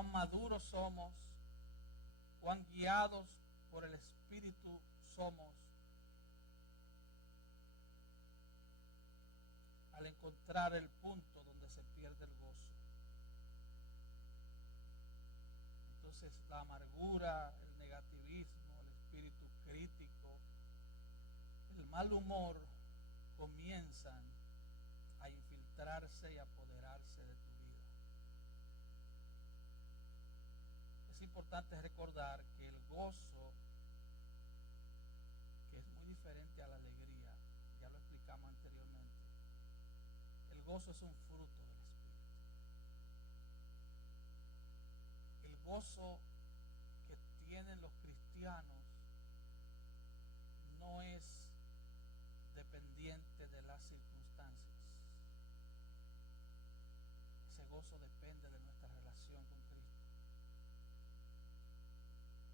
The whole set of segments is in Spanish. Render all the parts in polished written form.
cuán maduros somos, cuán guiados por el Espíritu somos al encontrar el punto donde se pierde el gozo. Entonces la amargura, el negativismo, el espíritu crítico, el mal humor comienzan a infiltrarse y apoderarse de tu vida. Es importante recordar que el gozo, que es muy diferente a la alegría, ya lo explicamos anteriormente, el gozo es un fruto del Espíritu. El gozo que tienen los cristianos no es dependiente de las circunstancias. Ese gozo depende de nuestra relación con Cristo.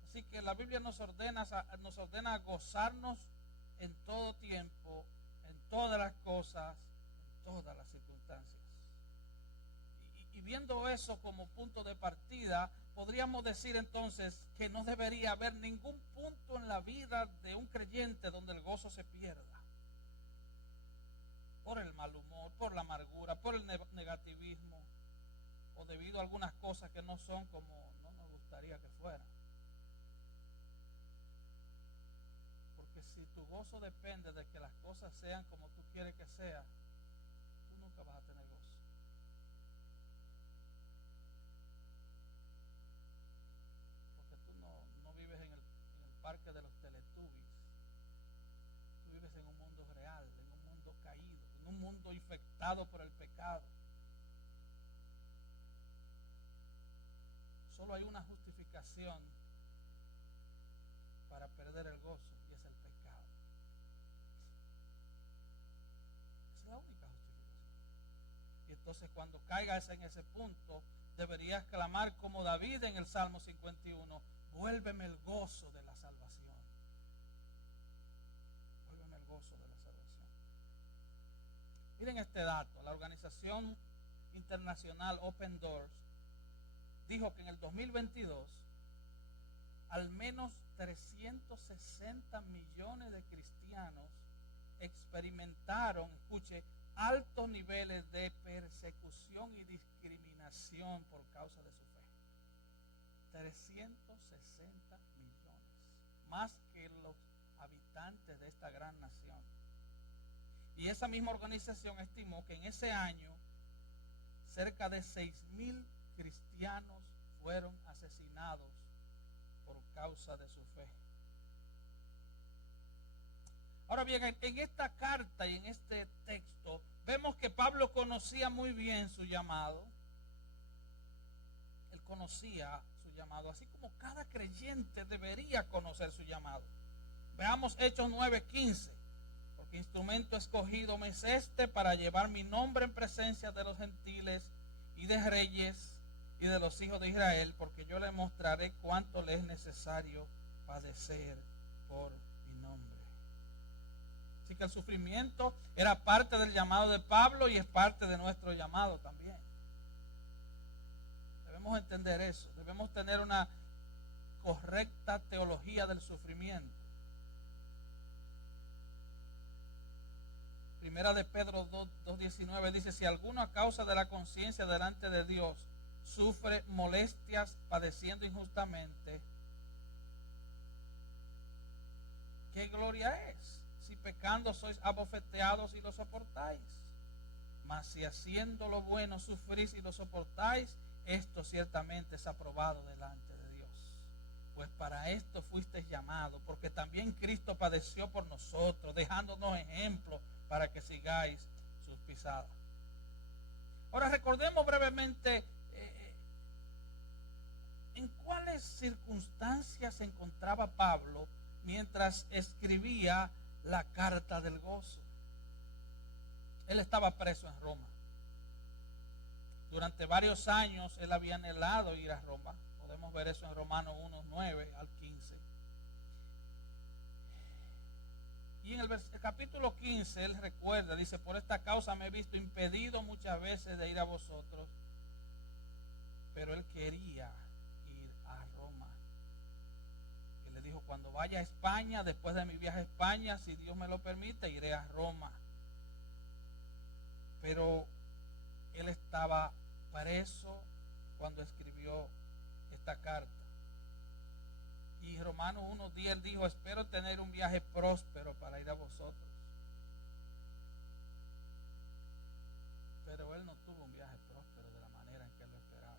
Así que la Biblia nos ordena a gozarnos en todo tiempo, en todas las cosas, en todas las circunstancias. Y viendo eso como punto de partida, podríamos decir entonces que no debería haber ningún punto en la vida de un creyente donde el gozo se pierda. Por el mal humor, por la amargura, por el negativismo, o debido a algunas cosas que no son como no nos gustaría que fueran. Porque si tu gozo depende de que las cosas sean como tú quieres que sean, tú nunca vas a tener gozo. Porque tú no vives en el parque de los Teletubbies. Tú vives en un mundo real, en un mundo caído, en un mundo infectado por el pecado. Solo hay una justificación para perder el gozo, y es el pecado. Es la única justificación. Y entonces cuando caigas en ese punto, deberías clamar como David en el Salmo 51, vuélveme el gozo de la salvación. Vuélveme el gozo de la salvación. Miren este dato, la organización internacional Open Doors dijo que en el 2022 al menos 360 millones de cristianos experimentaron, escuche, altos niveles de persecución y discriminación por causa de su fe. 360 millones, más que los habitantes de esta gran nación. Y esa misma organización estimó que en ese año cerca de 6,000 cristianos fueron asesinados por causa de su fe. Ahora bien, en esta carta y en este texto vemos que Pablo conocía muy bien su llamado. Él conocía su llamado, así como cada creyente debería conocer su llamado. Veamos Hechos 9:15. Porque instrumento escogido me es este para llevar mi nombre en presencia de los gentiles y de reyes y de los hijos de Israel, porque yo le mostraré cuánto le es necesario padecer por mi nombre. Así que el sufrimiento era parte del llamado de Pablo y es parte de nuestro llamado también. Debemos entender eso, debemos tener una correcta teología del sufrimiento. Primera de Pedro 2:19 dice, si alguno a causa de la conciencia delante de Dios sufre molestias padeciendo injustamente, ¿qué gloria es? Si pecando sois abofeteados y lo soportáis. Mas si haciendo lo bueno sufrís y lo soportáis, esto ciertamente es aprobado delante de Dios. Pues para esto fuisteis llamados, porque también Cristo padeció por nosotros, dejándonos ejemplo para que sigáis sus pisadas. Ahora recordemos brevemente en cuáles circunstancias se encontraba Pablo mientras escribía la carta del gozo. Él estaba preso en Roma. Durante varios años él había anhelado ir a Roma. Podemos ver eso en Romanos 1:9 al 15. Y en el capítulo 15 él recuerda, dice, por esta causa me he visto impedido muchas veces de ir a vosotros, pero él quería ir a Roma. Él le dijo, cuando vaya a España, después de mi viaje a España, si Dios me lo permite, iré a Roma. Pero él estaba preso cuando escribió esta carta. Y Romanos 1:10 él dijo, espero tener un viaje próspero para ir a vosotros. Pero él no tuvo un viaje próspero de la manera en que él lo esperaba.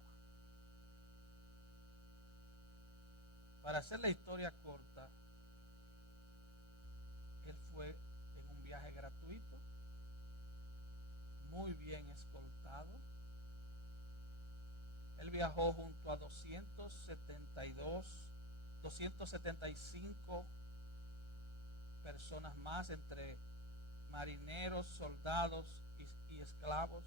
Para hacer la historia corta, él fue en un viaje gratuito, muy bien escoltado. Él viajó junto a 275 personas más, entre marineros, soldados y esclavos.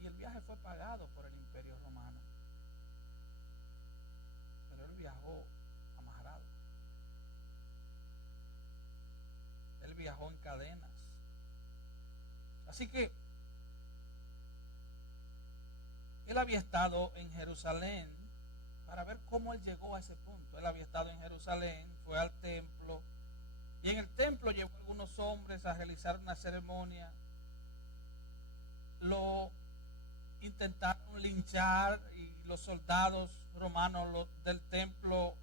Y el viaje fue pagado por el Imperio Romano. Pero él viajó amarrado. Él viajó en cadenas. Así que él había estado en Jerusalén para ver cómo él llegó a ese punto. Él había estado en Jerusalén, fue al templo, y en el templo llevó a algunos hombres a realizar una ceremonia. Lo intentaron linchar y los soldados romanos del templo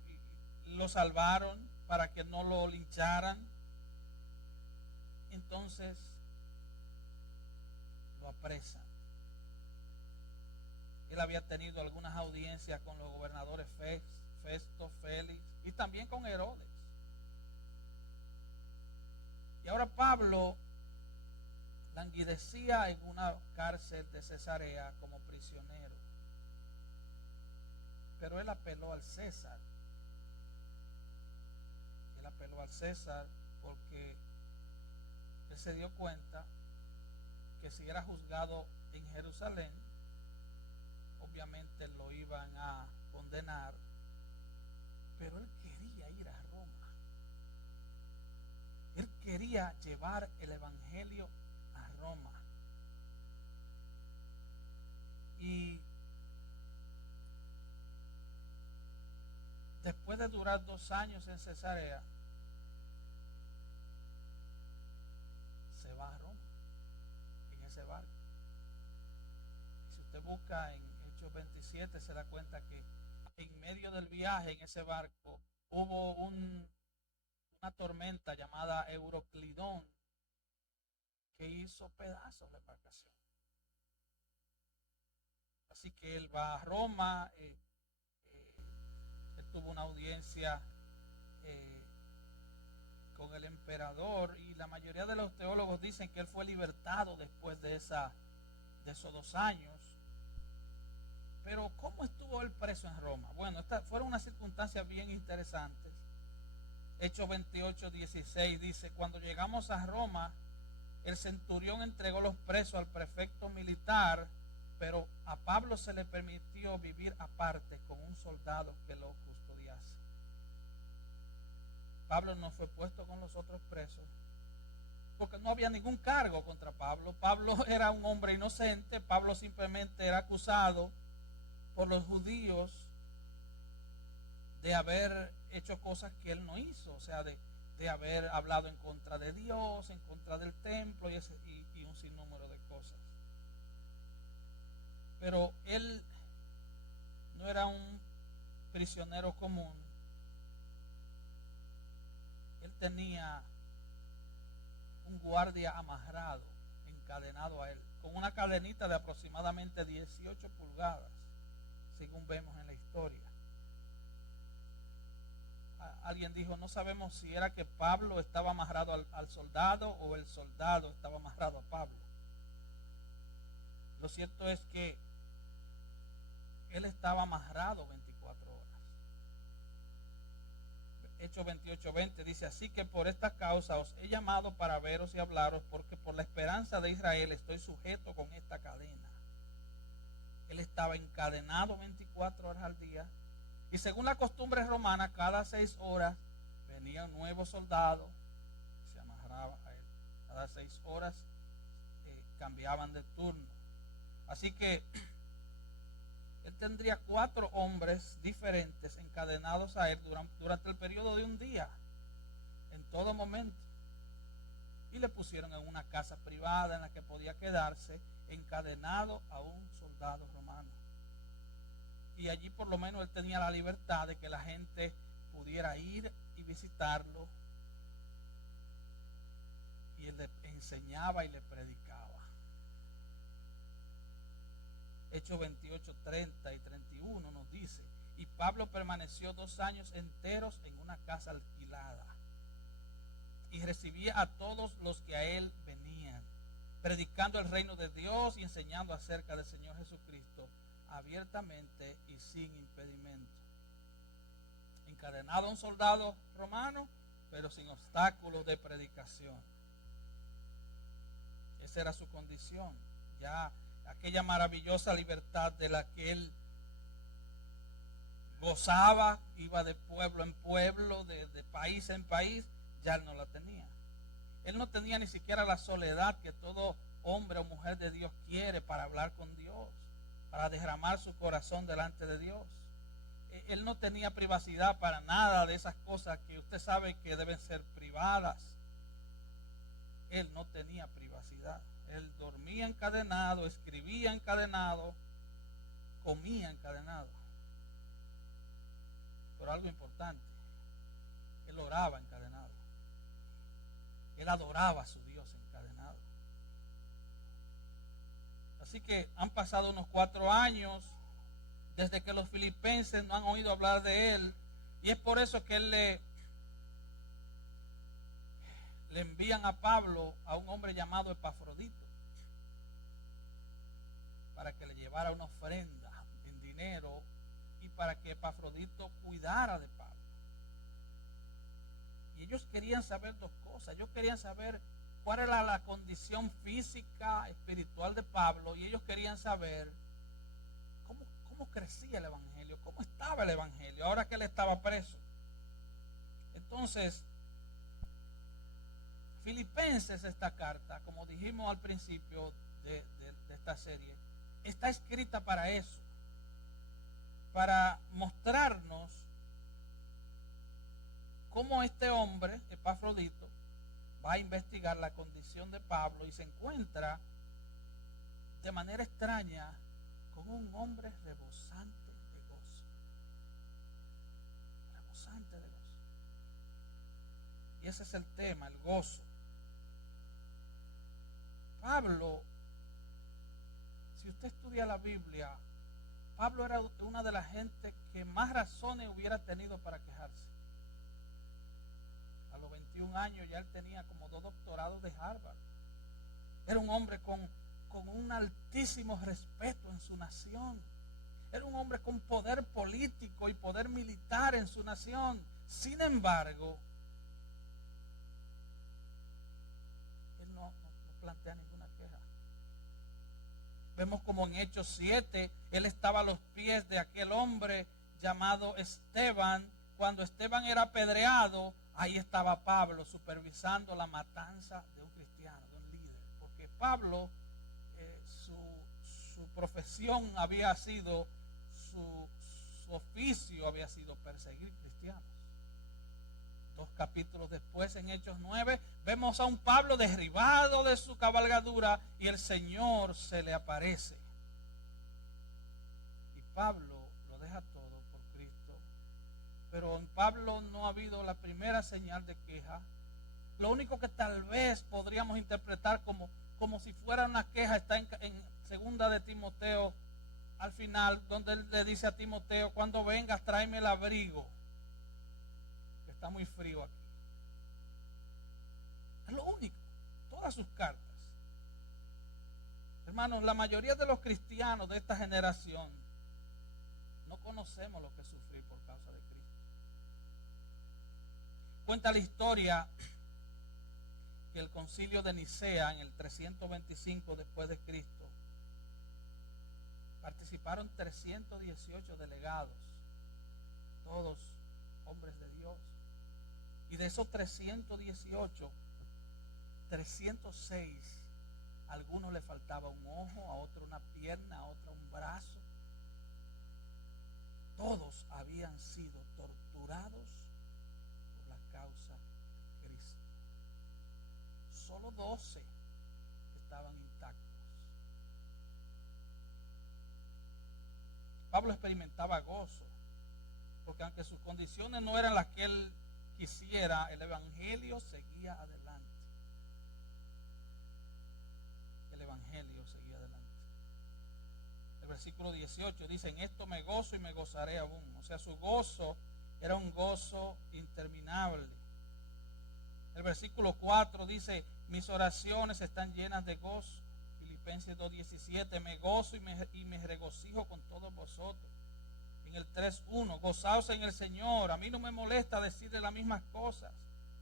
lo salvaron para que no lo lincharan. Entonces lo apresan. Él había tenido algunas audiencias con los gobernadores Festo, Félix y también con Herodes. Y ahora Pablo languidecía en una cárcel de Cesarea como prisionero. Pero él apeló al César. Él apeló al César porque él se dio cuenta que si era juzgado en Jerusalén, obviamente lo iban a condenar, pero él quería ir a Roma. Él quería llevar el evangelio a Roma. Y después de durar 2 años en Cesarea, se va a Roma en ese barco. Y si usted busca en Hechos 27, se da cuenta que en medio del viaje en ese barco hubo una tormenta llamada Euroclidón que hizo pedazos la embarcación. Así que él va a Roma, él tuvo una audiencia con el emperador, y la mayoría de los teólogos dicen que él fue libertado después de esos 2 años. Pero ¿cómo estuvo él preso en Roma? Bueno, estas fueron unas circunstancias bien interesantes. Hechos 28:16 dice, cuando llegamos a Roma, el centurión entregó los presos al prefecto militar, pero a Pablo se le permitió vivir aparte con un soldado que lo custodiase. Pablo no fue puesto con los otros presos porque no había ningún cargo contra Pablo. Pablo era un hombre inocente. Pablo simplemente era acusado por los judíos de haber hecho cosas que él no hizo, o sea, de haber hablado en contra de Dios, en contra del templo y un sinnúmero de cosas. Pero él no era un prisionero común. Él tenía un guardia amarrado, encadenado a él, con una cadenita de aproximadamente 18 pulgadas, según vemos en la historia. Alguien dijo, no sabemos si era que Pablo estaba amarrado al soldado o el soldado estaba amarrado a Pablo. Lo cierto es que él estaba amarrado 24 horas. Hechos 28:20 dice, así que por esta causa os he llamado para veros y hablaros, porque por la esperanza de Israel estoy sujeto con esta cadena. Él estaba encadenado 24 horas al día, y según la costumbre romana, cada 6 horas venía un nuevo soldado, se amarraba a él. Cada 6 horas cambiaban de turno. Así que él tendría 4 hombres diferentes encadenados a él durante el periodo de un día, en todo momento. Y le pusieron en una casa privada en la que podía quedarse encadenado a un soldado romano. Y allí por lo menos él tenía la libertad de que la gente pudiera ir y visitarlo. Y él le enseñaba y le predicaba. Hechos 28, 30 y 31 nos dice: y Pablo permaneció 2 años enteros en una casa alquilada y recibía a todos los que a él venían, predicando el reino de Dios y enseñando acerca del Señor Jesucristo abiertamente y sin impedimento. Encadenado a un soldado romano, pero sin obstáculos de predicación. Esa era su condición. Ya aquella maravillosa libertad de la que él gozaba, iba de pueblo en pueblo, de país en país, ya él no la tenía. Él no tenía ni siquiera la soledad que todo hombre o mujer de Dios quiere para hablar con Dios, para derramar su corazón delante de Dios. Él no tenía privacidad para nada de esas cosas que usted sabe que deben ser privadas. Él no tenía privacidad. Él dormía encadenado, escribía encadenado, comía encadenado. Pero algo importante, él oraba encadenado. Él adoraba a su Dios encadenado. Así que han pasado unos 4 años desde que los filipenses no han oído hablar de él, y es por eso que él le envían a Pablo a un hombre llamado Epafrodito para que le llevara una ofrenda en dinero y para que Epafrodito cuidara de Pablo. Y ellos querían saber 2 cosas. Ellos querían saber cuál era la condición física, espiritual de Pablo, y ellos querían saber cómo crecía el evangelio, cómo estaba el evangelio ahora que él estaba preso. Entonces, Filipenses, esta carta, como dijimos al principio de esta serie, está escrita para eso, para mostrarnos cómo este hombre, Epafrodito, va a investigar la condición de Pablo y se encuentra de manera extraña con un hombre rebosante de gozo. Rebosante de gozo. Y ese es el tema, el gozo. Pablo, si usted estudia la Biblia, Pablo era una de las gentes que más razones hubiera tenido para quejarse. A los 21 años ya él tenía como 2 doctorados de Harvard. Era un hombre con un altísimo respeto en su nación. Era un hombre con poder político y poder militar en su nación. Sin embargo, él no plantea ninguna queja. Vemos como en Hechos 7, él estaba a los pies de aquel hombre llamado Esteban. Cuando Esteban era apedreado, ahí estaba Pablo supervisando la matanza de un cristiano, de un líder. Porque Pablo, su profesión había sido, su oficio había sido perseguir cristianos. 2 capítulos después, en Hechos 9, vemos a un Pablo derribado de su cabalgadura y el Señor se le aparece. Y Pablo lo deja todo por Cristo. Pero en Pablo no ha habido la primera señal de queja. Lo único que tal vez podríamos interpretar como si fuera una queja está en 2 de Timoteo, al final, donde él le dice a Timoteo: cuando vengas, tráeme el abrigo, que está muy frío aquí. Es lo único. Todas sus cartas. Hermanos, la mayoría de los cristianos de esta generación no conocemos lo que es sufrir por causa de Cristo. Cuenta la historia que el concilio de Nicea en el 325 después de Cristo participaron 318 delegados, todos hombres de Dios. Y de esos 318, 306 A algunos le faltaba un ojo, a otro una pierna, a otro un brazo. Todos habían sido torturados por la causa de Cristo. Solo 12 estaban intactos. Pablo experimentaba gozo, porque aunque sus condiciones no eran las que él quisiera, el evangelio seguía adelante. El evangelio seguía adelante. El versículo 18 dice: en esto me gozo y me gozaré aún. O sea, su gozo era un gozo interminable. El versículo 4 dice: mis oraciones están llenas de gozo. Filipenses 2:17: me gozo y me regocijo con todos vosotros. En el 3:1: gozaos en el Señor. A mí no me molesta decirle las mismas cosas.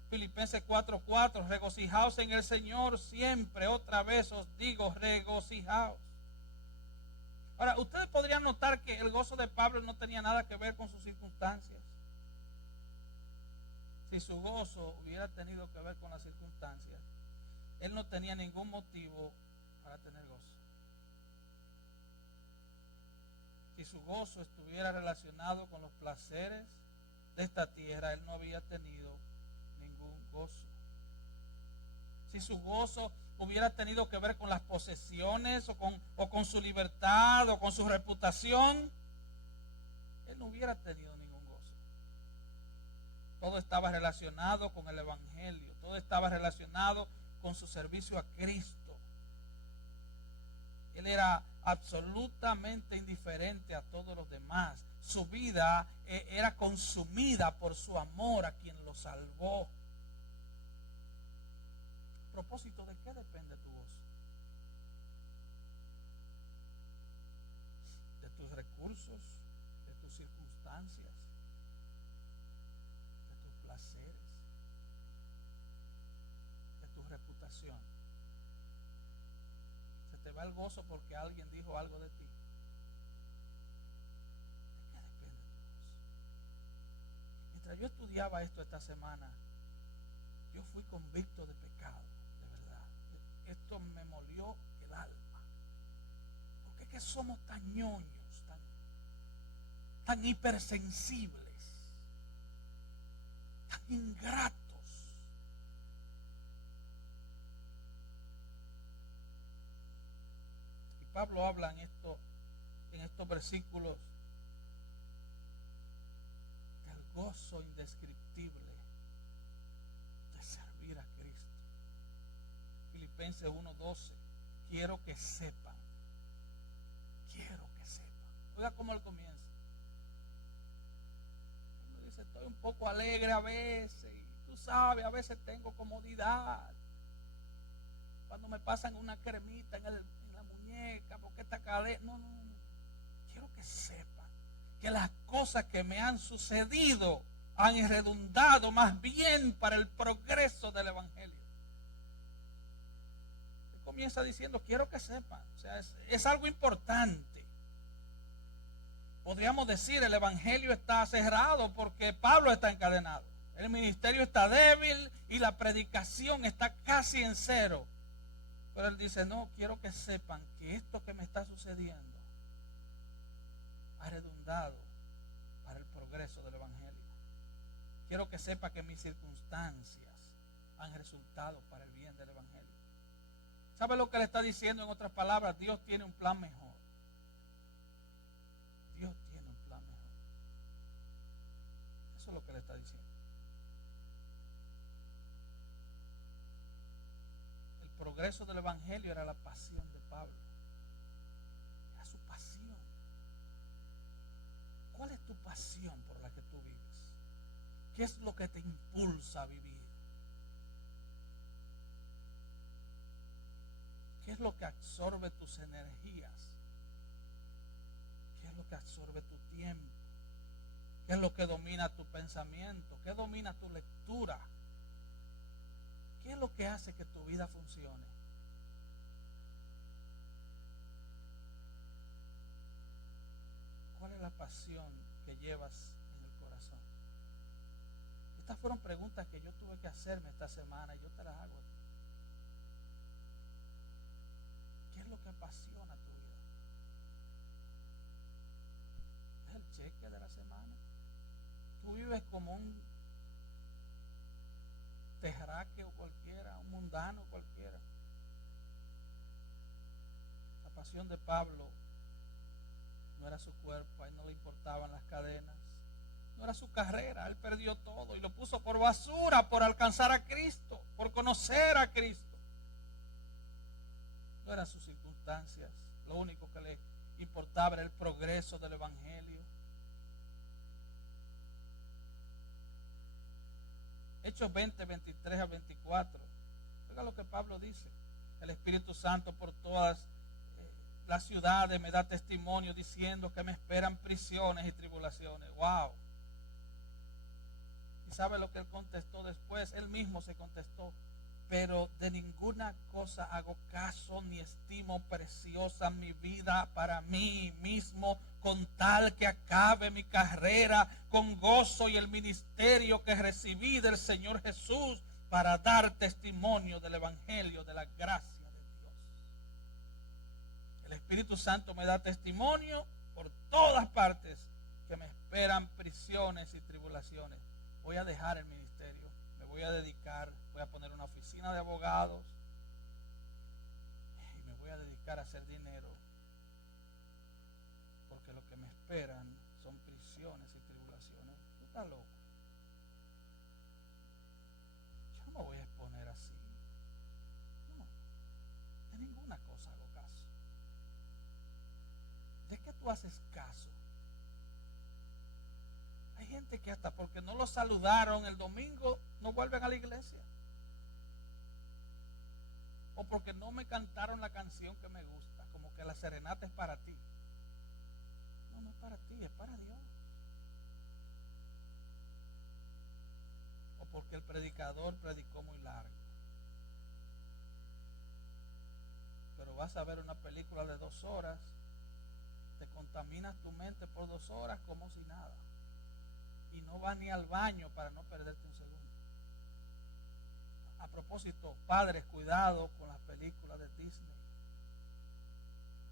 Filipenses 4:4: regocijaos en el Señor siempre. Otra vez os digo, regocijaos. Ahora, ustedes podrían notar que el gozo de Pablo no tenía nada que ver con sus circunstancias. Si su gozo hubiera tenido que ver con las circunstancias, él no tenía ningún motivo para tener gozo. Si su gozo estuviera relacionado con los placeres de esta tierra, él no había tenido ningún gozo. Si su gozo hubiera tenido que ver con las posesiones o con su libertad o con su reputación, él no hubiera tenido ningún gozo. Todo estaba relacionado con el evangelio, todo estaba relacionado con su servicio a Cristo. Él era absolutamente indiferente a todos los demás. Su vida era consumida por su amor a quien lo salvó. A propósito, ¿de qué depende tu gozo? ¿De tus recursos? ¿De tus circunstancias? ¿De tus placeres? ¿De tu reputación? ¿Se te va el gozo porque alguien dijo algo de ti? ¿De qué depende tu gozo? Mientras yo estudiaba esto esta semana, yo fui convicto de pecado, de verdad. Esto me molió el alma. ¿Por qué es que somos tan ñoños, tan hipersensibles, tan ingratos? Y Pablo habla en estos versículos del gozo indescriptible de servir a Cristo. Filipenses 1:12: quiero que sepan. Oiga cómo él comienza. Él dice: estoy un poco alegre a veces, y tú sabes, a veces tengo comodidad. Cuando me pasan una cremita en la muñeca, porque esta caleta. No. Quiero que sepan que las cosas que me han sucedido han redundado más bien para el progreso del evangelio. Él comienza diciendo: quiero que sepan. O sea, es algo importante. Podríamos decir, el evangelio está cerrado porque Pablo está encadenado. El ministerio está débil y la predicación está casi en cero. Pero él dice: no, quiero que sepan que esto que me está sucediendo ha redundado para el progreso del evangelio. Quiero que sepa que mis circunstancias han resultado para el bien del evangelio. ¿Sabe lo que le está diciendo? En otras palabras, Dios tiene un plan mejor. Dios tiene un plan mejor. Eso es lo que le está diciendo. El progreso del evangelio era la pasión de Pablo. Era su pasión. ¿Cuál es tu pasión por la que tú vives? ¿Qué es lo que te impulsa a vivir? ¿Qué es lo que absorbe tus energías? ¿Qué es lo que absorbe tu tiempo? ¿Qué es lo que domina tu pensamiento? ¿Qué domina tu lectura? ¿Qué es lo que hace que tu vida funcione? ¿Cuál es la pasión que llevas en el corazón? Estas fueron preguntas que yo tuve que hacerme esta semana y yo te las hago. lo que apasiona tu vida? ¿Es el cheque de la semana? ¿Tú vives como un terráqueo cualquiera, un mundano cualquiera? La pasión de Pablo no era su cuerpo, a él no le importaban las cadenas, no era su carrera, él perdió todo y lo puso por basura por alcanzar a Cristo, por conocer a Cristo. No eran sus circunstancias, lo único que le importaba era el progreso del Evangelio. Hechos 20, 23 a 24. Oiga lo que Pablo dice. El Espíritu Santo por todas las ciudades me da testimonio diciendo que me esperan prisiones y tribulaciones. ¡Wow! ¿Y sabe lo que él contestó después? Él mismo se contestó: pero de ninguna cosa hago caso ni estimo preciosa mi vida para mí mismo, con tal que acabe mi carrera con gozo y el ministerio que recibí del Señor Jesús para dar testimonio del Evangelio de la gracia de Dios. El Espíritu Santo me da testimonio por todas partes que me esperan prisiones y tribulaciones. Voy a dejar el ministerio, me voy a dedicar, voy a poner una oficina de abogados y me voy a dedicar a hacer dinero, porque lo que me esperan son prisiones y tribulaciones. Tú estás loco. Yo no me voy a exponer así. No, de ninguna cosa hago caso. ¿De qué tú haces caso? Hay gente que hasta porque no lo saludaron el domingo no vuelven a la iglesia. O porque no me cantaron la canción que me gusta, como que la serenata es para ti. No, no es para ti, es para Dios. O porque el predicador predicó muy largo. Pero vas a ver una película de 2 horas, te contaminas tu mente por 2 horas como si nada. Y no vas ni al baño para no perderte un segundo. A propósito, padres, cuidado con las películas de Disney.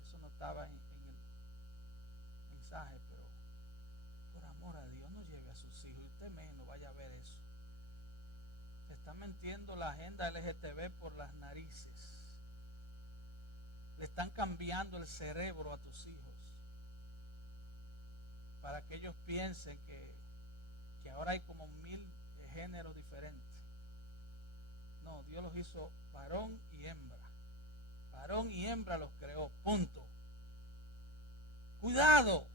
Eso no estaba en el mensaje, pero por amor a Dios no lleve a sus hijos. Y usted menos vaya a ver eso. Se está metiendo la agenda LGTB por las narices. Le están cambiando el cerebro a tus hijos para que ellos piensen que ahora hay como 1000 géneros diferentes. No, Dios los hizo varón y hembra. Varón y hembra los creó, punto. Cuidado.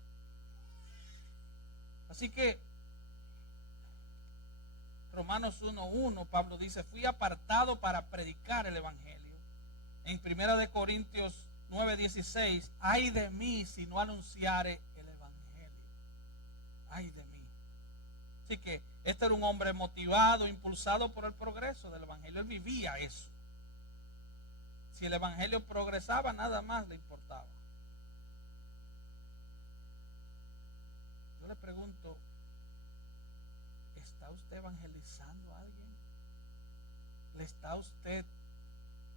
Así que Romanos 1:1, Pablo dice: fui apartado para predicar el Evangelio. En 1 Corintios 9:16, ay de mí si no anunciare el Evangelio. Ay de mí. Así que este era un hombre motivado, impulsado por el progreso del Evangelio. Él vivía eso. Si el Evangelio progresaba, nada más le importaba. Yo le pregunto, ¿está usted evangelizando a alguien? ¿Le está usted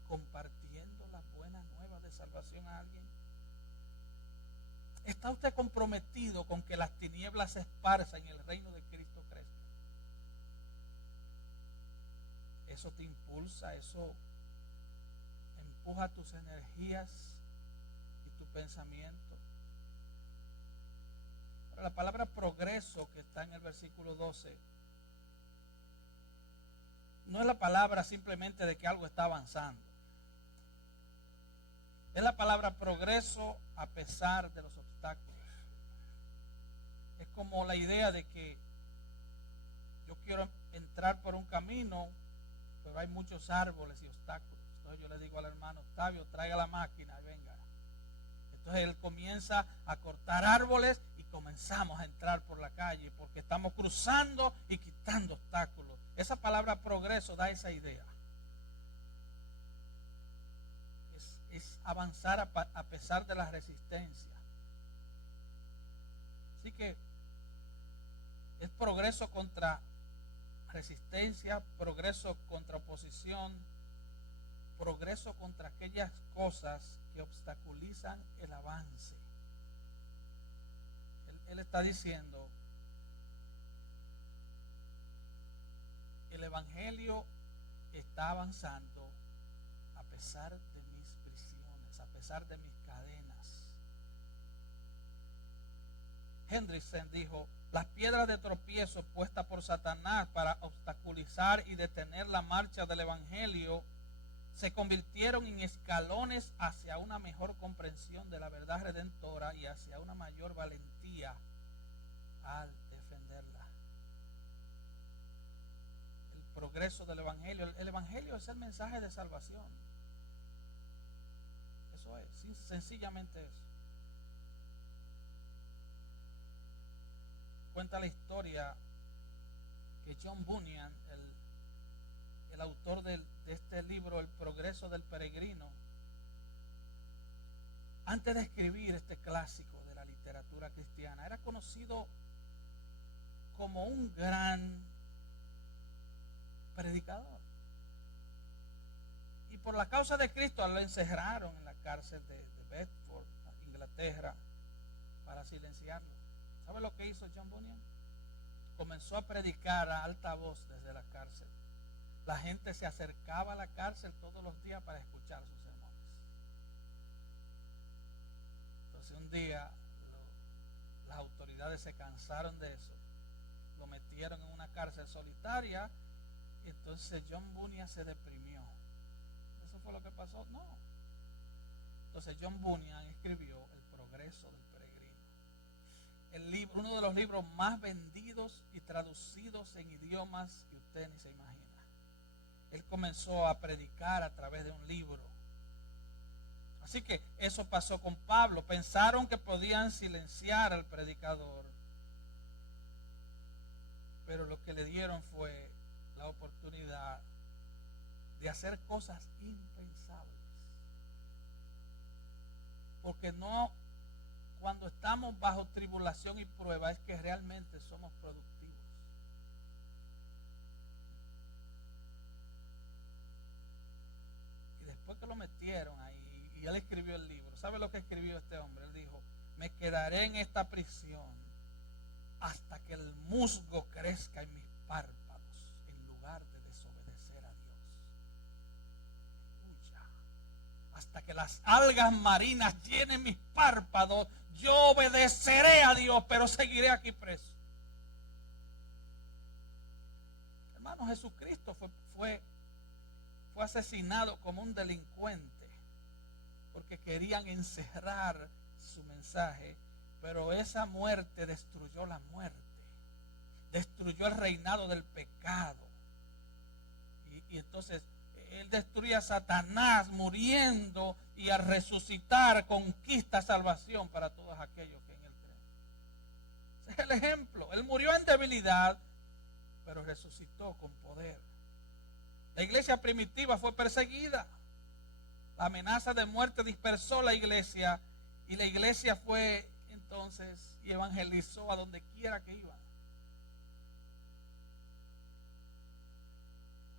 compartiendo la buena nueva de salvación a alguien? ¿Está usted comprometido con que las tinieblas se esparzan y el reino de Cristo crezca? Eso te impulsa, eso empuja tus energías y tu pensamiento. Ahora, la palabra progreso que está en el versículo 12 no es la palabra simplemente de que algo está avanzando. Es la palabra progreso a pesar de los obstáculos. Es como la idea de que yo quiero entrar por un camino, pero hay muchos árboles y obstáculos. Entonces yo le digo al hermano Octavio, traiga la máquina y venga. Entonces él comienza a cortar árboles y comenzamos a entrar por la calle porque estamos cruzando y quitando obstáculos. Esa palabra progreso da esa idea. Es avanzar a pesar de la resistencia. Así que es progreso contra resistencia, progreso contra oposición, progreso contra aquellas cosas que obstaculizan el avance. Él está diciendo, el Evangelio está avanzando a pesar de mis prisiones, a pesar de mis cadenas. Hendrickson dijo, las piedras de tropiezo puestas por Satanás para obstaculizar y detener la marcha del Evangelio se convirtieron en escalones hacia una mejor comprensión de la verdad redentora y hacia una mayor valentía al defenderla. El progreso del Evangelio. El Evangelio es el mensaje de salvación. Eso es, sencillamente eso. Cuenta la historia que John Bunyan, el autor de este libro, El progreso del peregrino, antes de escribir este clásico de la literatura cristiana, era conocido como un gran predicador. Y por la causa de Cristo lo encerraron en la cárcel de Bedford, Inglaterra, para silenciarlo. ¿Sabe lo que hizo John Bunyan? Comenzó a predicar a alta voz desde la cárcel. La gente se acercaba a la cárcel todos los días para escuchar sus sermones. Entonces un día las autoridades se cansaron de eso, lo metieron en una cárcel solitaria, y entonces John Bunyan se deprimió. ¿Eso fue lo que pasó? No. Entonces John Bunyan escribió El progreso del peregrino. Uno de los libros más vendidos y traducidos en idiomas que usted ni se imagina. Él comenzó a predicar a través de un libro. Así que eso pasó con Pablo. Pensaron que podían silenciar al predicador, pero lo que le dieron fue la oportunidad de hacer cosas impensables. Porque no, cuando estamos bajo tribulación y prueba, es que realmente somos productivos. Y después que lo metieron ahí, y él escribió el libro, ¿sabe lo que escribió este hombre? Él dijo, me quedaré en esta prisión hasta que el musgo crezca en mis párpados, en lugar de desobedecer a Dios. Hasta que las algas marinas llenen mis párpados, yo obedeceré a Dios, pero seguiré aquí preso. Hermano, Jesucristo fue asesinado como un delincuente porque querían encerrar su mensaje, pero esa muerte destruyó la muerte, destruyó el reinado del pecado, y entonces él destruye a Satanás muriendo, y al resucitar conquista salvación para todos aquellos que en él creen. Ese es el ejemplo. Él murió en debilidad, pero resucitó con poder. La iglesia primitiva fue perseguida. La amenaza de muerte dispersó la iglesia, y la iglesia fue entonces y evangelizó a donde quiera que iba.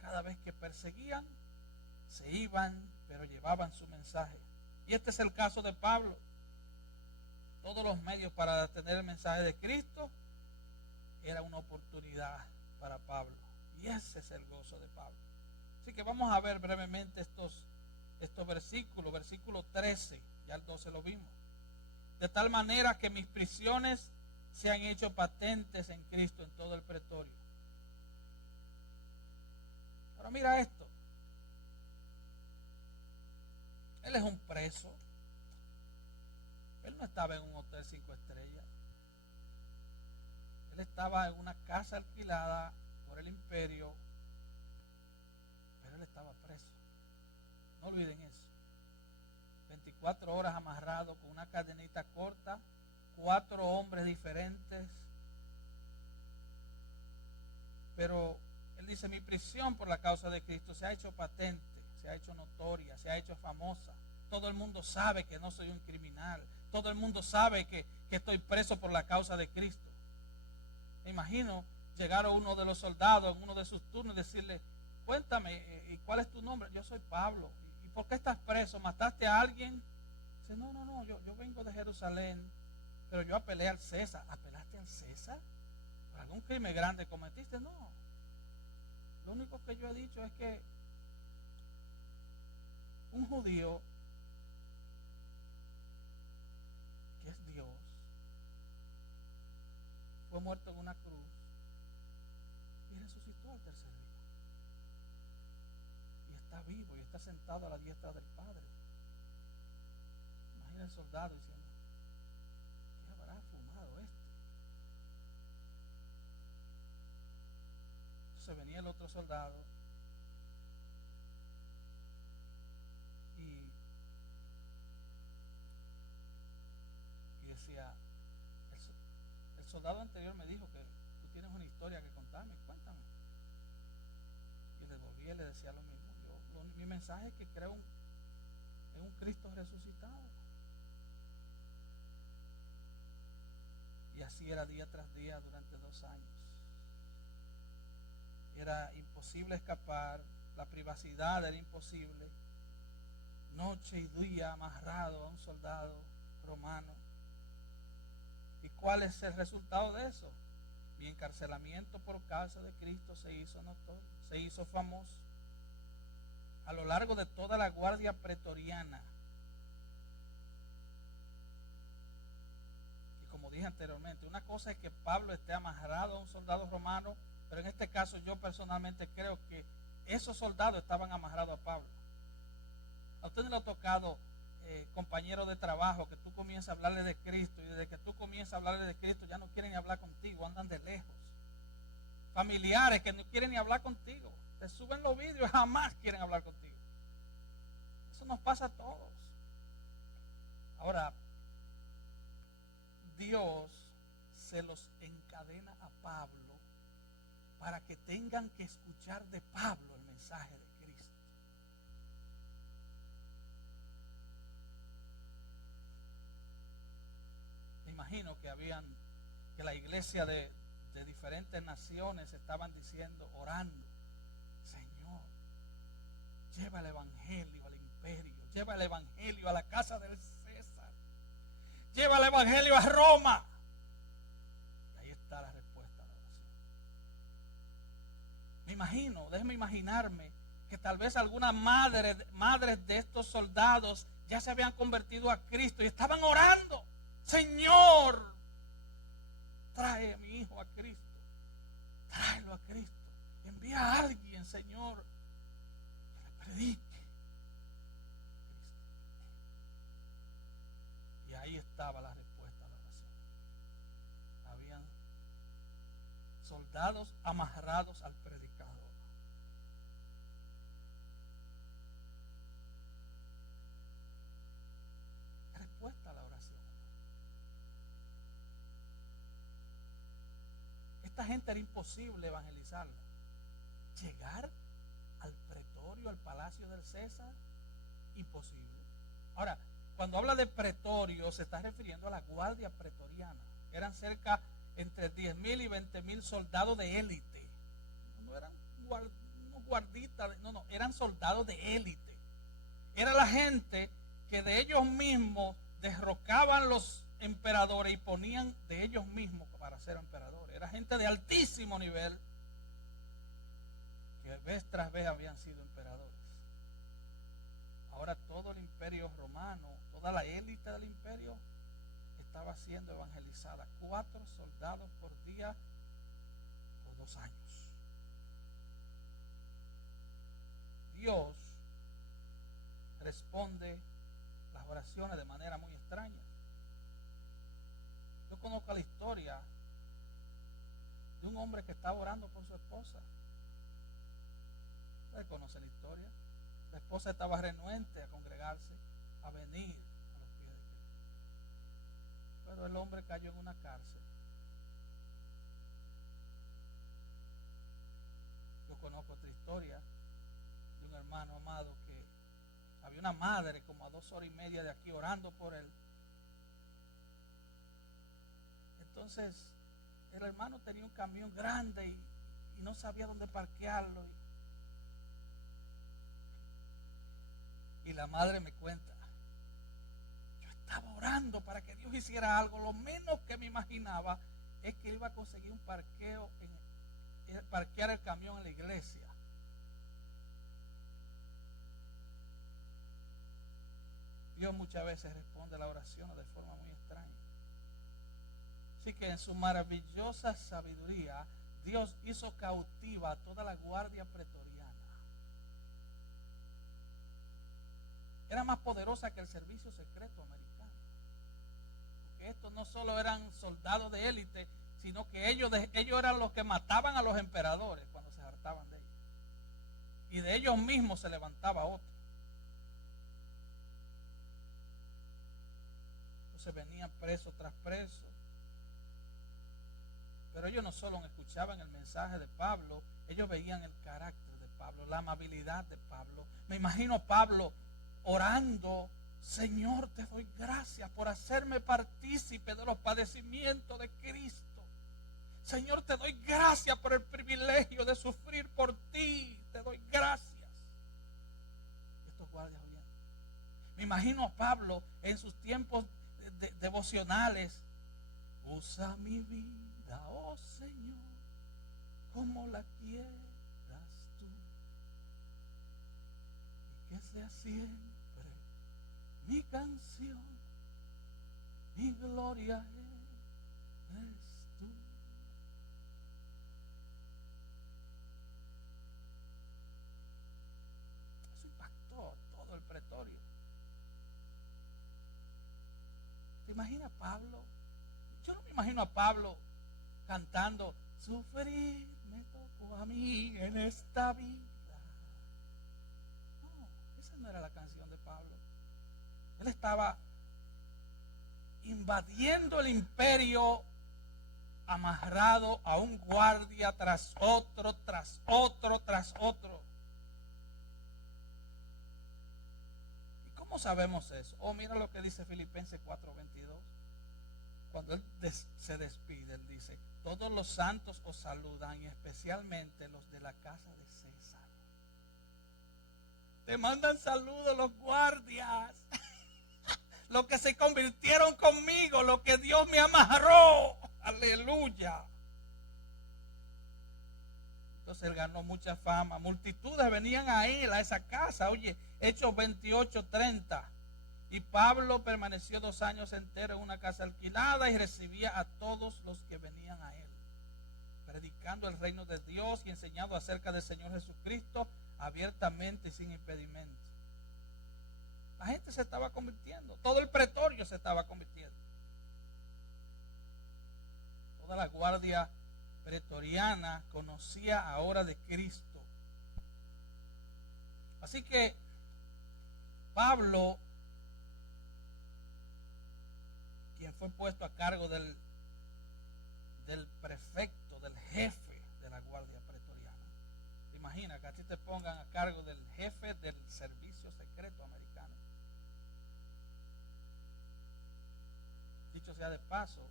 Cada vez que perseguían, se iban, pero llevaban su mensaje. Y este es el caso de Pablo. Todos los medios para detener el mensaje de Cristo era una oportunidad para Pablo. Y ese es el gozo de Pablo. Así que vamos a ver brevemente estos versículos. Versículo 13, ya el 12 lo vimos. De tal manera que mis prisiones se han hecho patentes en Cristo en todo el pretorio. Ahora mira esto. Él es un preso. Él no estaba en un hotel 5 estrellas. Él estaba en una casa alquilada por el imperio, pero él estaba preso. No olviden eso. 24 horas amarrado con una cadenita corta, 4 hombres diferentes. Pero él dice, mi prisión por la causa de Cristo se ha hecho patente, se ha hecho notoria, se ha hecho famosa. Todo el mundo sabe que no soy un criminal. Todo el mundo sabe que estoy preso por la causa de Cristo. Me imagino llegar a uno de los soldados en uno de sus turnos y decirle, cuéntame, ¿y cuál es tu nombre? Yo soy Pablo. ¿Y por qué estás preso? ¿Mataste a alguien? Dice, no, yo vengo de Jerusalén, pero yo apelé al César. ¿Apelaste al César? ¿Por algún crimen grande cometiste? No. Lo único que yo he dicho es que un judío, que es Dios, fue muerto en una cruz y resucitó al tercer día. Y está vivo y está sentado a la diestra del Padre. Imagina el soldado diciendo, ¿qué habrá fumado este? Entonces venía el otro soldado y decía, el soldado anterior me dijo que tú tienes una historia que contarme, cuéntame. Y le volví y le decía lo mismo. Mi mensaje es que creo en un Cristo resucitado. Y así era día tras día durante 2 años. Era imposible escapar, la privacidad era imposible. Noche y día amarrado a un soldado romano. ¿Y cuál es el resultado de eso? Mi encarcelamiento por causa de Cristo se hizo notorio, se hizo famoso. A lo largo de toda la guardia pretoriana. Y como dije anteriormente, una cosa es que Pablo esté amarrado a un soldado romano, pero en este caso yo personalmente creo que esos soldados estaban amarrados a Pablo. A usted no le ha tocado compañeros de trabajo que tú comienzas a hablarle de Cristo y desde que tú comienzas a hablarle de Cristo ya no quieren ni hablar contigo, andan de lejos. Familiares que no quieren ni hablar contigo, te suben los vídeos y jamás quieren hablar contigo. Eso nos pasa a todos. Ahora, Dios se los encadena a Pablo para que tengan que escuchar de Pablo el mensaje de Cristo. Me imagino que la iglesia de diferentes naciones estaban diciendo, orando, Señor, lleva el evangelio al imperio, lleva el evangelio a la casa del César, lleva el evangelio a Roma. Y ahí está la respuesta a la oración. Me imagino, déjeme imaginarme que tal vez algunas madres de estos soldados ya se habían convertido a Cristo y estaban orando, Señor, trae a mi hijo a Cristo, tráelo a Cristo, envía a alguien, Señor, que le predique Cristo. Y ahí estaba la respuesta a la oración. Habían soldados amarrados al predicador. Respuesta a la oración. Esta gente era imposible evangelizarla. Llegar al pretorio, al palacio del César, imposible. Ahora, cuando habla de pretorio, se está refiriendo a la guardia pretoriana. Eran cerca entre 10,000 y 20,000 soldados de élite. No eran unos guarditas, no, eran soldados de élite. Era la gente que de ellos mismos derrocaban los emperadores y ponían de ellos mismos para ser emperadores. Era gente de altísimo nivel que vez tras vez habían sido emperadores. Ahora todo el imperio romano, toda la élite del imperio estaba siendo evangelizada. 4 soldados por día por 2 años. Dios responde las oraciones de manera muy extraña. Yo conozco la historia de un hombre que estaba orando por su esposa. Usted conoce la historia. La esposa estaba renuente a congregarse, a venir a los pies de Cristo. Pero el hombre cayó en una cárcel. Yo conozco otra historia de un hermano amado que había una madre como a 2 horas y media de aquí orando por él. Entonces el hermano tenía un camión grande y no sabía dónde parquearlo. Y la madre me cuenta, orando para que Dios hiciera algo, lo menos que me imaginaba es que iba a conseguir un parqueo, parquear el camión en la iglesia. Dios muchas veces responde a la oración de forma muy extraña. Así que en su maravillosa sabiduría, Dios hizo cautiva a toda la guardia pretoriana. Era más poderosa que el servicio secreto americano. Porque estos no solo eran soldados de élite, sino que ellos eran los que mataban a los emperadores cuando se hartaban de ellos. Y de ellos mismos se levantaba otro. Entonces venían preso tras preso. Pero ellos no solo escuchaban el mensaje de Pablo, ellos veían el carácter de Pablo, la amabilidad de Pablo. Me imagino Pablo orando: Señor, te doy gracias por hacerme partícipe de los padecimientos de Cristo. Señor, te doy gracias por el privilegio de sufrir por ti. Te doy gracias. Estos guardias oyendo. Me imagino a Pablo en sus tiempos devocionales: usa mi vida, oh Señor, como la quieras tú, y que sea siempre mi canción, mi gloria eres tú. Eso impactó todo el pretorio. ¿Te imaginas a Pablo? Yo no me imagino a Pablo cantando: sufrir me tocó a mí en esta vida. No, esa no era la canción de Pablo. Él estaba invadiendo el imperio, amarrado a un guardia tras otro, tras otro, tras otro. ¿Y cómo sabemos eso? Oh, mira lo que dice Filipenses 4:22. Cuando él se despide, él dice: todos los santos os saludan, y especialmente los de la casa de César. Te mandan saludos los guardias. Los que se convirtieron conmigo, los que Dios me amarró. Aleluya. Entonces él ganó mucha fama. Multitudes venían a él, a esa casa. Oye, Hechos 28:30. Y Pablo permaneció 2 años enteros en una casa alquilada y recibía a todos los que venían a él, predicando el reino de Dios y enseñando acerca del Señor Jesucristo abiertamente y sin impedimento. La gente se estaba convirtiendo, todo el pretorio se estaba convirtiendo. Toda la guardia pretoriana conocía ahora de Cristo. Así que Pablo, quien fue puesto a cargo del prefecto, del jefe de la guardia pretoriana. ¿Te imaginas que a ti te pongan a cargo del jefe del servicio secreto americano? Dicho sea de paso,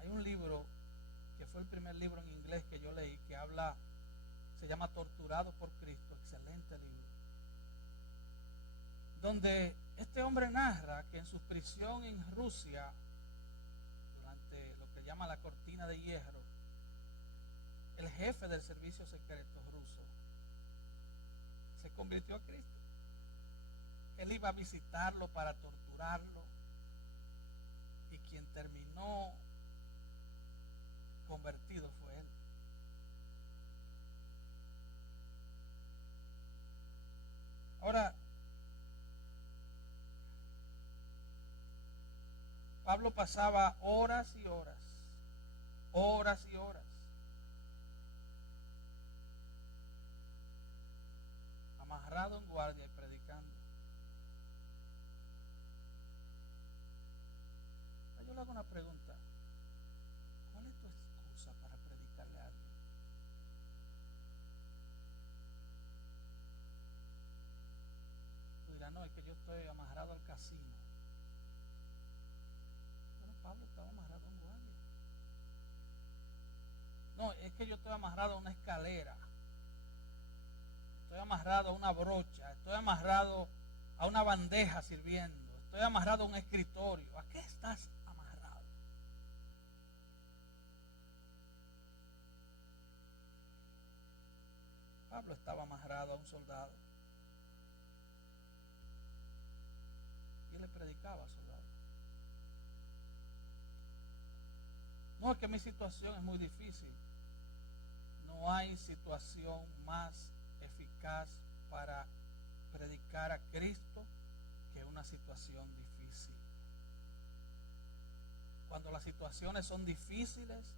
hay un libro que fue el primer libro en inglés que yo leí, que habla, se llama Torturado por Cristo, excelente libro, donde este hombre narra que en su prisión en Rusia, durante lo que llama la cortina de hierro, el jefe del servicio secreto ruso se convirtió a Cristo. Él iba a visitarlo para torturarlo, y quien terminó convertido fue él. Ahora, Pablo pasaba horas y horas, amarrado en guardia y predicando. Yo le hago una pregunta: ¿cuál es tu excusa para predicarle a alguien? Tú dirás: no, es que yo estoy amarrado al casino. Bueno, Pablo estaba amarrado en guardia. No, es que yo estoy amarrado a una escalera, estoy amarrado a una brocha, estoy amarrado a una bandeja sirviendo. estoy amarrado a un escritorio. ¿A qué estás amarrado? Pablo estaba amarrado a un soldado. Y él le predicaba al soldado. No, es que mi situación es muy difícil. No hay situación más eficaz para predicar a Cristo que una situación difícil. Cuando las situaciones son difíciles,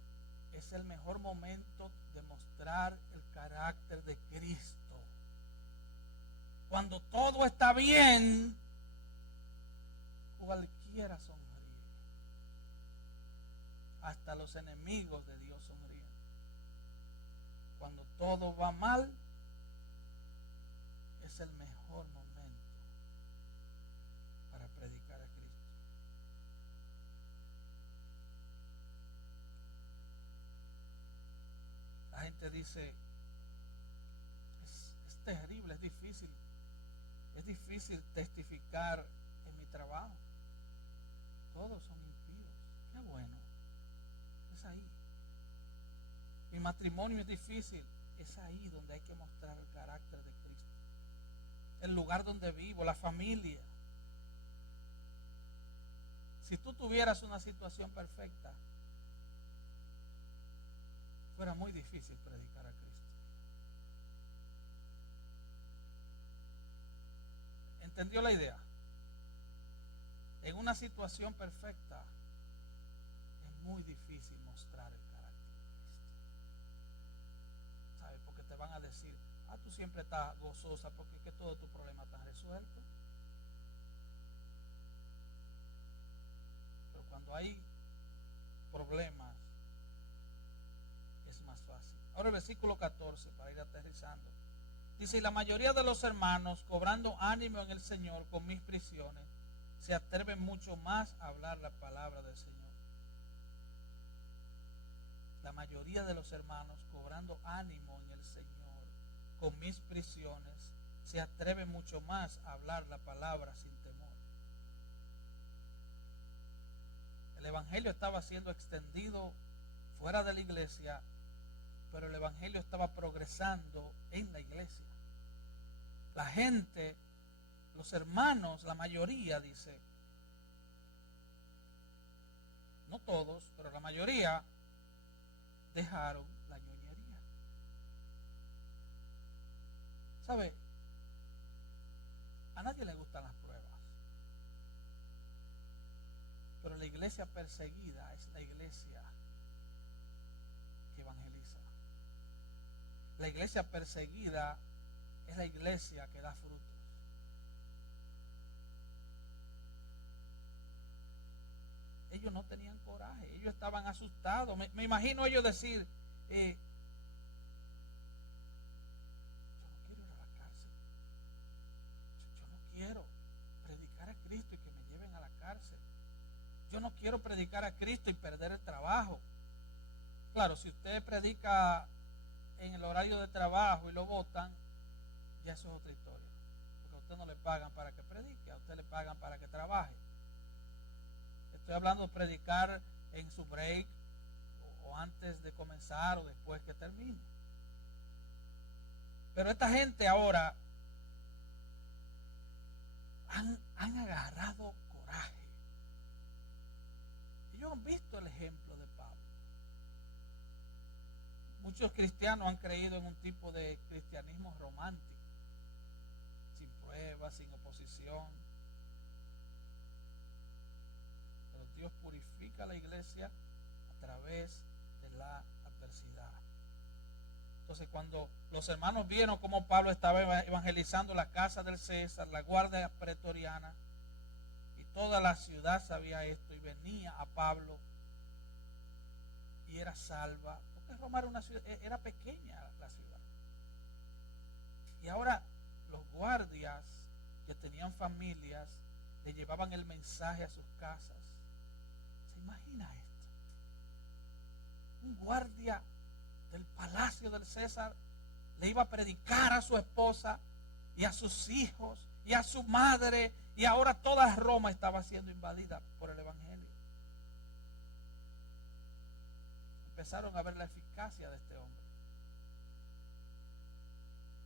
es el mejor momento de mostrar el carácter de Cristo. Cuando todo está bien, cualquiera sonríe. Hasta los enemigos de Dios sonríen. Cuando todo va mal, es el mejor momento para predicar a Cristo. La gente dice, es terrible, es difícil testificar en mi trabajo. Todos son impíos. Qué bueno. Es ahí. Mi matrimonio es difícil. Es ahí donde hay que mostrar el carácter de Cristo. El lugar donde vivo, la familia. Si tú tuvieras una situación perfecta, fuera muy difícil predicar a Cristo. ¿Entendió la idea? En una situación perfecta es muy difícil mostrar el carácter de Cristo. ¿Sabes? Porque te van a decir, tú siempre estás gozosa porque es que todo tu problema está resuelto. Pero cuando hay problemas es más fácil. Ahora el versículo 14, para ir aterrizando, dice: y la mayoría de los hermanos, cobrando ánimo en el Señor con mis prisiones, se atreven mucho más a hablar la palabra del Señor. La mayoría de los hermanos, cobrando ánimo en el Señor con mis prisiones, se atreven mucho más a hablar la palabra sin temor. El evangelio estaba siendo extendido fuera de la iglesia, pero el evangelio estaba progresando en la iglesia. La gente, los hermanos, la mayoría, dice, no todos, pero la mayoría dejaron la ñoñería. ¿Sabe? A nadie le gustan las pruebas, pero la iglesia perseguida es la iglesia que evangeliza. La iglesia perseguida es la iglesia que da frutos. Ellos no tenían coraje, ellos estaban asustados. Me imagino ellos decir, yo no quiero ir a la cárcel, yo no quiero predicar a Cristo y que me lleven a la cárcel, yo no quiero predicar a Cristo y perder el trabajo. Claro, si usted predica en el horario de trabajo y lo votan, ya eso es otra historia, porque a usted no le pagan para que predique, a usted le pagan para que trabaje. Estoy hablando de predicar en su break o antes de comenzar o después que termine. Pero esta gente ahora han agarrado coraje. Ellos han visto el ejemplo de Pablo. Muchos cristianos han creído en un tipo de cristianismo romántico, sin pruebas, sin oposición. Pero Dios purifica a la iglesia a través de la adversidad. Entonces, cuando los hermanos vieron cómo Pablo estaba evangelizando la casa del César, la guardia pretoriana, y toda la ciudad sabía esto, y venía a Pablo y era salva, porque Roma era una ciudad, era pequeña la ciudad. Y ahora los guardias que tenían familias le llevaban el mensaje a sus casas. ¿Se imagina esto? Un guardia del palacio del César le iba a predicar a su esposa y a sus hijos y a su madre, y ahora toda Roma estaba siendo invadida por el Evangelio. Empezaron a ver la eficacia de este hombre,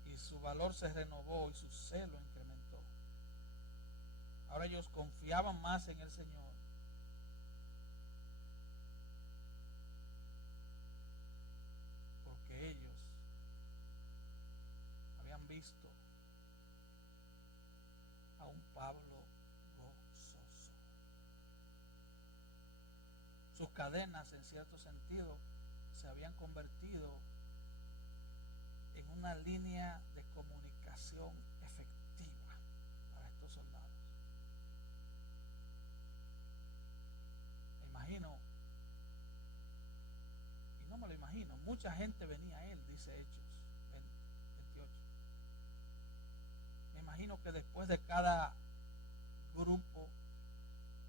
y su valor se renovó y su celo incrementó. Ahora ellos confiaban más en el Señor. Porque ellos habían visto a un Pablo gozoso. Sus cadenas, en cierto sentido, se habían convertido en una línea de comunicación efectiva para estos soldados. Me imagino, y no me lo imagino, mucha gente venía a él, dice Hechos 28. Me imagino que después de cada grupo,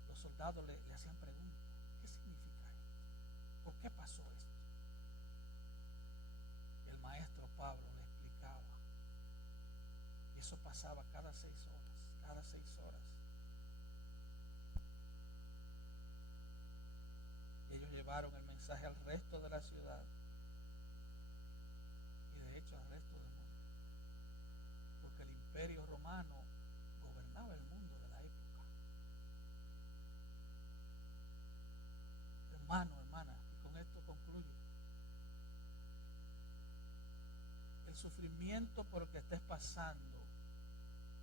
los soldados le hacían preguntas. ¿Qué significa esto? ¿Por qué pasó esto? Y el maestro Pablo le explicaba. Y eso pasaba cada 6 horas. Cada 6 horas. Y ellos llevaron el mensaje al resto de la ciudad. Y de hecho al resto del mundo. Porque el imperio romano gobernaba el mundo de la época. Hermano, hermana, y con esto concluyo. El sufrimiento por el que estés pasando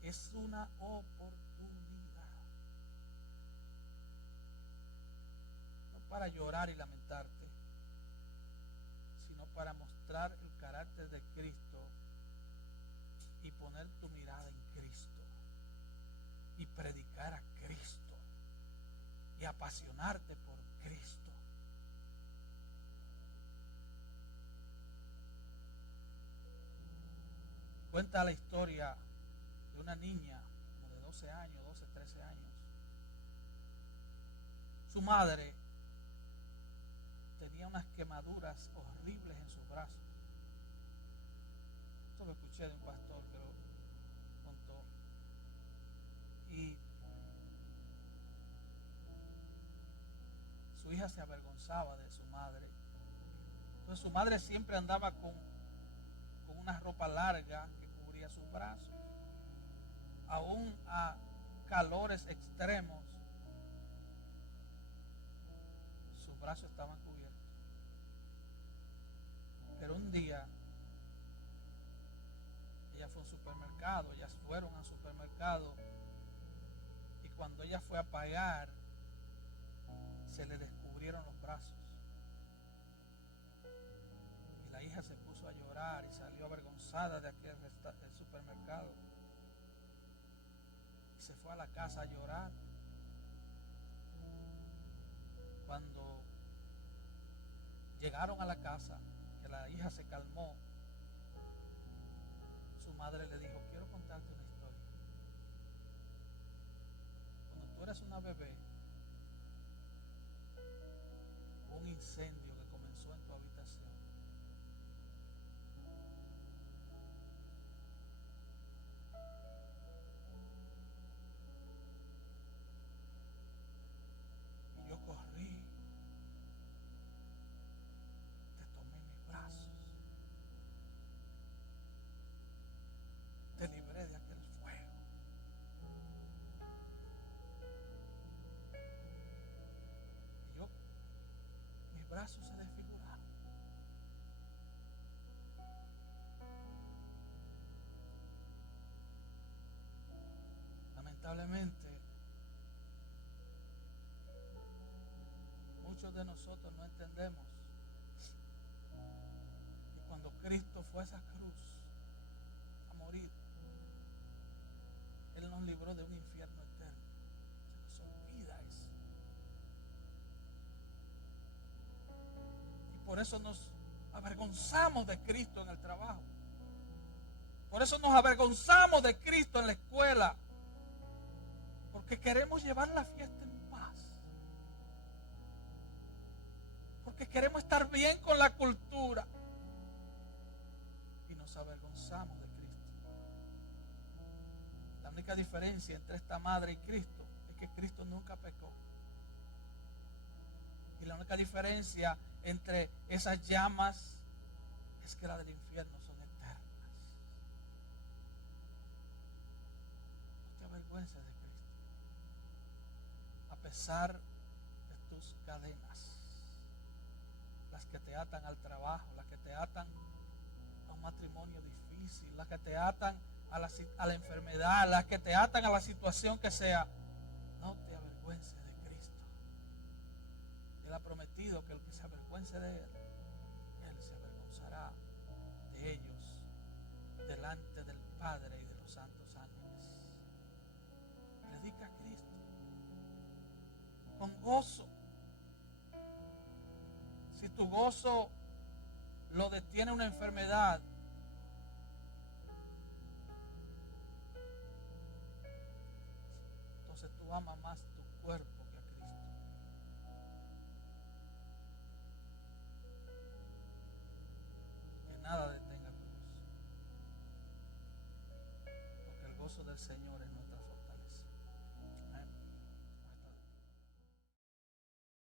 es una oportunidad. No para llorar y lamentarte, sino para mostrar el carácter de Cristo y poner tu mirada en Cristo y predicar a Cristo y apasionarte por Cristo. Cuenta la historia de una niña como de 12 años, 12, 13 años. Su madre tenía unas quemaduras horribles en sus brazos. Esto lo escuché de un pastor que lo contó. Y su hija se avergonzaba de su madre. Entonces su madre siempre andaba con una ropa larga que cubría sus brazos. Aún a calores extremos, sus brazos estaban cubiertos. Pero un día ella fue a un supermercado, ellas fueron al supermercado, y cuando ella fue a pagar, se le descubrieron los brazos. Y la hija se puso a llorar y salió avergonzada de aquel del supermercado. Y se fue a la casa a llorar. Cuando llegaron a la casa, que la hija se calmó, su madre le dijo: quiero contarte una historia. Cuando tú eras una bebé, hubo un incendio que comenzó en tu habitación. Y yo corrí, te tomé en mis brazos, te libré de aquel fuego. Y yo, mis brazos se desfiguraron. Lamentablemente, muchos de nosotros no entendemos que cuando Cristo fue a esa cruz a morir, Él nos libró de un infierno eterno. Se nos olvida eso. Y por eso nos avergonzamos de Cristo en el trabajo. Por eso nos avergonzamos de Cristo en la escuela. Porque queremos llevar la fiesta en paz. Porque queremos estar bien con la cultura. Y nos avergonzamos de Cristo. La única diferencia entre esta madre y Cristo es que Cristo nunca pecó. Y la única diferencia entre esas llamas es que las del infierno son eternas. No te avergüences de Cristo. A pesar de tus cadenas, las que te atan al trabajo, las que te atan a un matrimonio difícil, las que te atan a la enfermedad, las que te atan a la situación que sea, no te avergüences de Cristo. Él ha prometido que el que se avergüence de Él se avergonzará de ellos delante del Padre y de los santos ángeles. Predica a Cristo con gozo. Si tu gozo lo detiene una enfermedad, entonces tú amas más tu cuerpo que a Cristo. Que nada detenga tu gozo, porque el gozo del Señor es nuestro.